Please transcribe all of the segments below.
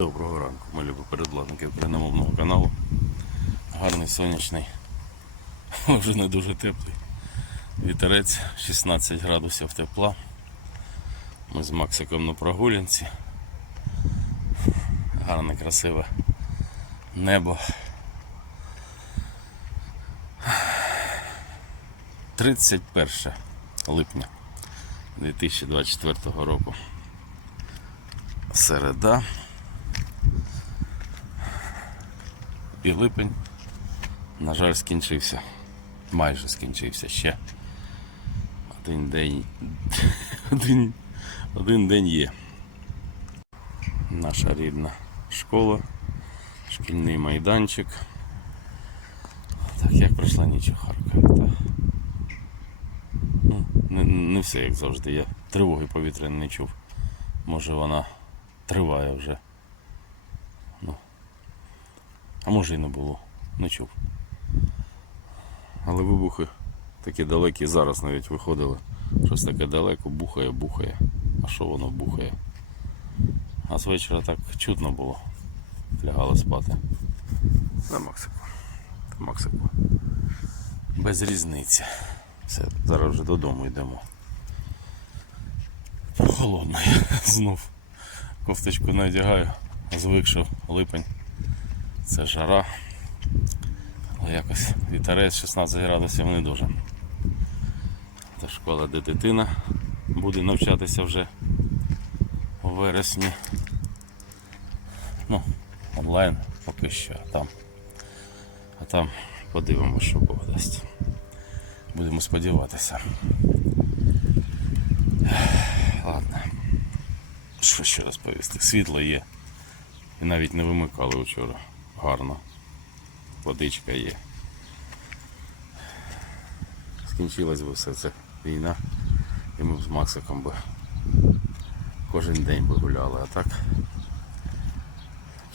Доброго ранку, ми любі передплатники україномовного каналу. Гарний сонячний, вже не дуже теплий. Вітерець 16 градусів тепла. Ми з Максиком на прогулянці. Гарне, красиве небо. 31 липня 2024 року. Середа. І липень, на жаль, скінчився. Майже скінчився ще. Один день. Один, один день є. Наша рідна школа, шкільний майданчик. Так, як пройшла ніч у Харкові. Ну, не, не все як завжди. Я тривоги повітряної не чув. Може вона триває вже. А може і не було, не чув. Але вибухи такі далекі зараз навіть виходили. Щось таке далеко, бухає, бухає. А що воно бухає? А з вечора так чутно було. Лягали спати. На Максику. Та Максику. Без різниці. Все, зараз вже додому йдемо. Холодно я знов. Кофточку надягаю, звик, що липень. Це жара. Але якось вітерець 16 градусів не дуже. Це школа, де дитина буде навчатися вже у вересні. Ну, онлайн поки що, а там. А там подивимося, що Бог дасть. Будемо сподіватися. Ладно. Що ще розповісти? Світло є. І навіть не вимикали вчора гарно. Водичка є. Скінчилась би все це війна. І ми б з Максиком би кожен день би гуляли, а так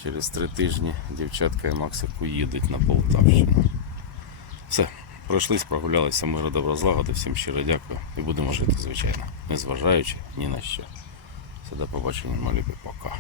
через три тижні дівчатка і Максик уїдуть на Полтавщину. Все, пройшлись, прогулялися, миру добро злагоди, всім щиро дякую і будемо жити, звичайно, незважаючи ні на що. Все, до побачення, малі пока.